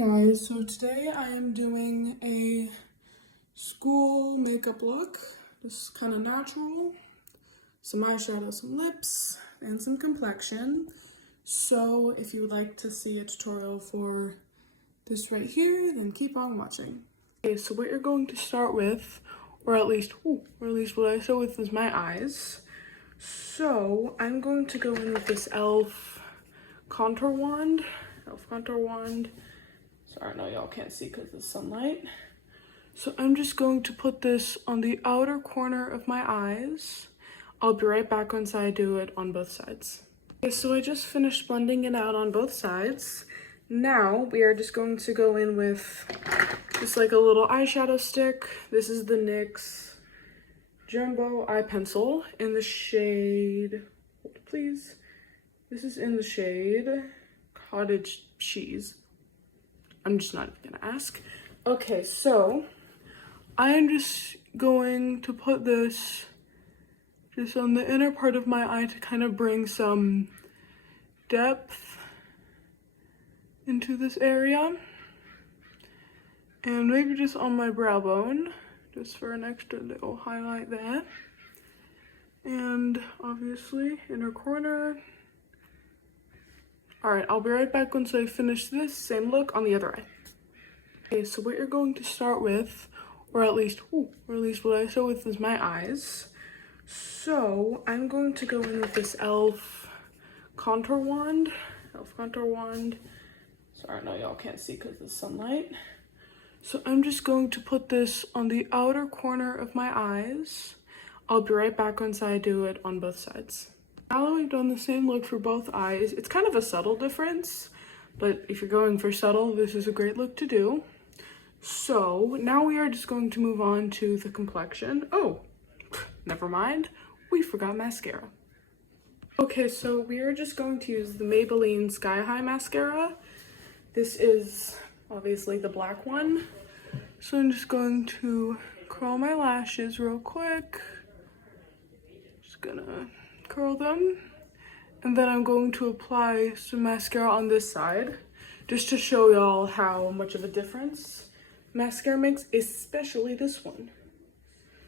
Guys, so today I am doing a school makeup look, just kind of natural, some eyeshadow, some lips, and some complexion. So if you would like to see a tutorial for this right here, then keep on watching. Okay, so what you're going to start with, or at least what I start with is my eyes. So I'm going to go in with this e.l.f. contour wand. Sorry, no, y'all can't see because of the sunlight. So I'm just going to put this on the outer corner of my eyes. I'll be right back once I do it on both sides. Okay, so I just finished blending it out on both sides. Now we are just going to go in with just like a little eyeshadow stick. This is the NYX Jumbo Eye Pencil in the shade, hold please. This is in the shade Cottage Cheese. I'm just not even gonna ask. Okay, so I am just going to put this just on the inner part of my eye to kind of bring some depth into this area. And maybe just on my brow bone, just for an extra little highlight there. And obviously, inner corner. All right, I'll be right back once I finish this same look on the other eye. Okay, so what you're going to start with, or at least what I start with is my eyes. So I'm going to go in with this e.l.f. contour wand. Sorry, no, y'all can't see because of the sunlight. So I'm just going to put this on the outer corner of my eyes. I'll be right back once I do it on both sides. Now that we've done the same look for both eyes, it's kind of a subtle difference, but if you're going for subtle, this is a great look to do. So now we are just going to move on to the complexion. Oh, never mind, we forgot mascara. Okay, so we are just going to use the Maybelline Sky High mascara. This is obviously the black one. So I'm just going to curl my lashes real quick. Just gonna curl them. And then I'm going to apply some mascara on this side, just to show y'all how much of a difference mascara makes, especially this one.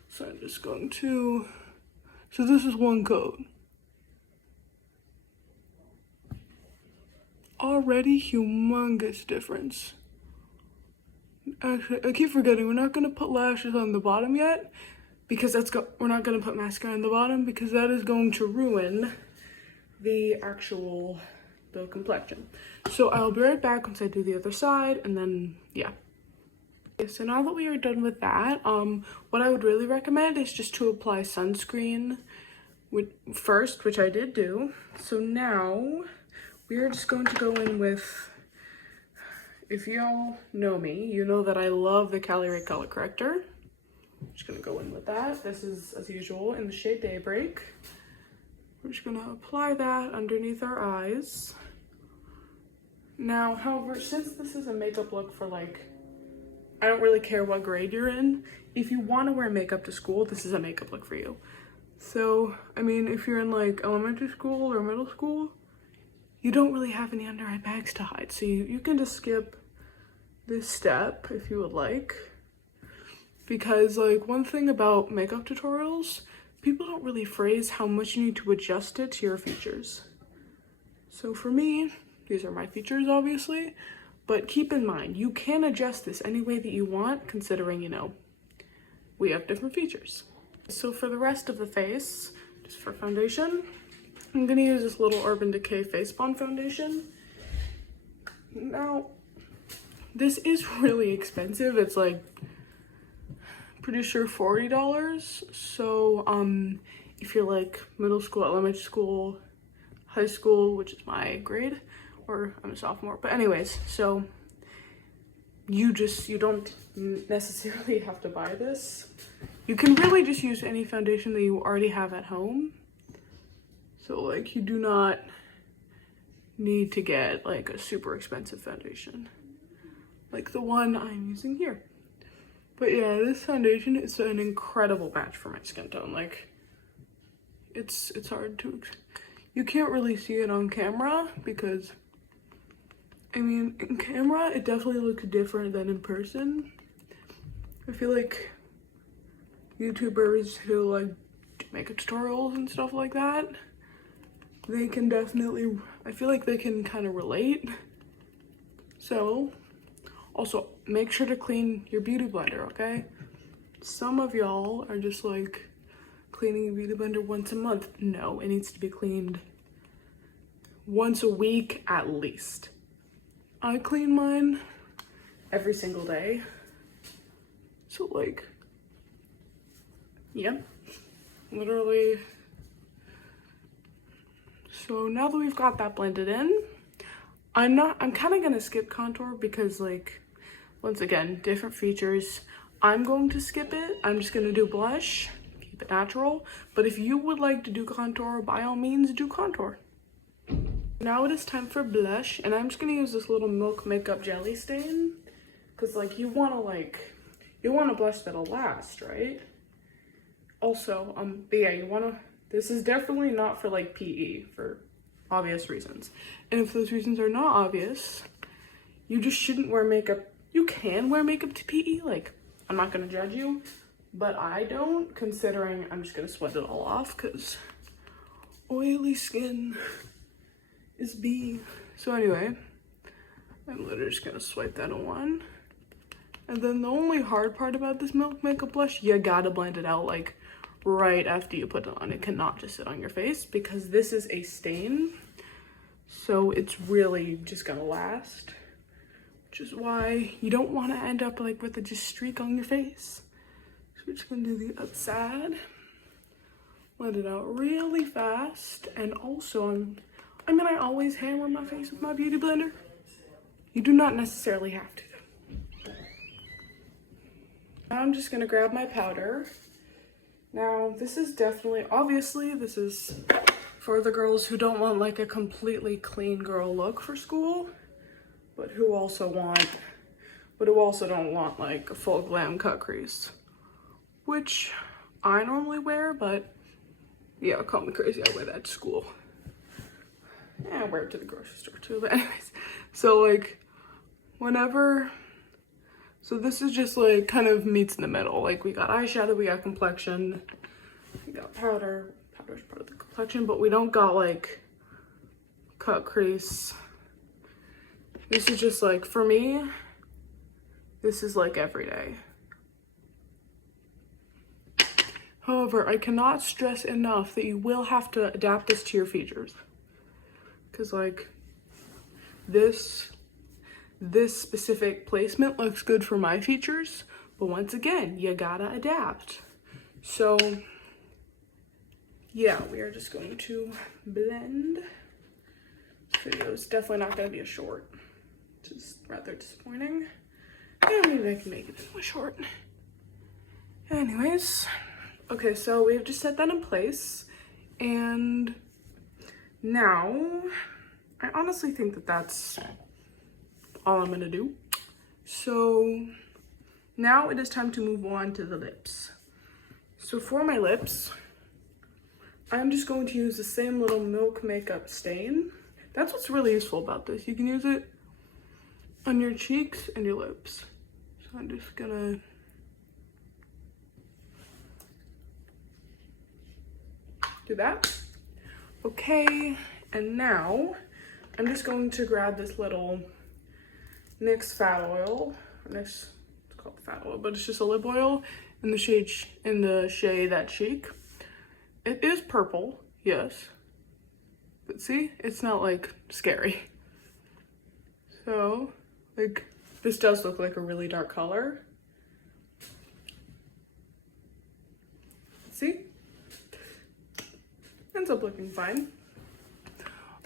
So I'm just going to, so this is one coat. Already humongous difference. Actually, I keep forgetting, we're not gonna put lashes on the bottom yet, because we're not gonna put mascara on the bottom, because that is going to ruin the complexion. So I'll be right back once I do the other side, and then, yeah. Okay, so now that we are done with that, what I would really recommend is just to apply sunscreen first, which I did do. So now we are just going to go in with, if y'all know me, you know that I love the Cali Ray Color Corrector. I'm just gonna go in with that. This is, as usual, in the shade Daybreak. We're just gonna apply that underneath our eyes. Now, however, since this is a makeup look for like, I don't really care what grade you're in. If you want to wear makeup to school, this is a makeup look for you. So, I mean, if you're in like elementary school or middle school, you don't really have any under eye bags to hide. So you can just skip this step if you would like. Because like one thing about makeup tutorials, people don't really phrase how much you need to adjust it to your features. So for me, these are my features obviously, but keep in mind, you can adjust this any way that you want, considering, you know, we have different features. So for the rest of the face, just for foundation, I'm gonna use this little Urban Decay Face Bond foundation. Now, this is really expensive. It's like, pretty sure $40. So if you're like middle school, elementary school, high school, which is my grade, or I'm a sophomore, but anyways, so you don't necessarily have to buy this. You can really just use any foundation that you already have at home. So like you do not need to get like a super expensive foundation like the one I'm using here. But yeah, this foundation is an incredible match for my skin tone. Like, it's hard to, you can't really see it on camera because I mean, in camera, it definitely looks different than in person. I feel like YouTubers who like do makeup tutorials and stuff like that, they can definitely, I feel like they can kind of relate. So, also, make sure to clean your beauty blender, okay? Some of y'all are just like cleaning your beauty blender once a month. No, it needs to be cleaned once a week at least. I clean mine every single day. So like, yeah, literally. So now that we've got that blended in, I'm kind of gonna skip contour because like, once again, different features. I'm going to skip it. I'm just gonna do blush, keep it natural. But if you would like to do contour, by all means do contour. Now it is time for blush, and I'm just gonna use this little Milk Makeup Jelly Stain, because like you want a blush that'll last, right? Also, but yeah, this is definitely not for like PE for obvious reasons. And if those reasons are not obvious, you just shouldn't wear makeup. You can wear makeup to PE, like I'm not gonna judge you, but I don't, considering I'm just gonna sweat it all off because oily skin is B. So anyway, I'm literally just gonna swipe that on. And then the only hard part about this Milk Makeup blush, you gotta blend it out like right after you put it on. It cannot just sit on your face because this is a stain. So it's really just gonna last, which is why you don't wanna end up like with a just streak on your face. So we're just gonna do the outside, blend it out really fast. And also I always hammer my face with my beauty blender. You do not necessarily have to. Now I'm just gonna grab my powder. Now this is definitely, obviously this is for the girls who don't want like a completely clean girl look for school, but who also don't want like a full glam cut crease, which I normally wear, but yeah, call me crazy, I wear that to school. Yeah, I wear it to the grocery store too, but anyways. So like, so this is just like kind of meets in the middle. Like we got eyeshadow, we got complexion, we got powder. Powder's part of the complexion, but we don't got like cut crease. This is just like, for me, this is like every day. However, I cannot stress enough that you will have to adapt this to your features. Cause like this specific placement looks good for my features, but once again, you gotta adapt. So yeah, we are just going to blend. This video is definitely not gonna be a short, which is rather disappointing. Yeah, maybe I can make it into a short. Anyways, okay, so we've just set that in place, and now I honestly think that that's all I'm gonna do. So now it is time to move on to the lips. So for my lips, I'm just going to use the same little Milk Makeup Stain. That's what's really useful about this. You can use it on your cheeks and your lips. So I'm just gonna do that. Okay, and now I'm just going to grab this little NYX Fat Oil. It's called Fat Oil, but it's just a lip oil in the shade That Chic. It is purple, yes, but see, it's not like scary. So like, this does look like a really dark color. See? Ends up looking fine.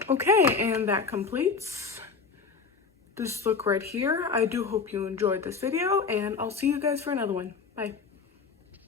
Okay, and that completes this look right here. I do hope you enjoyed this video, and I'll see you guys for another one. Bye.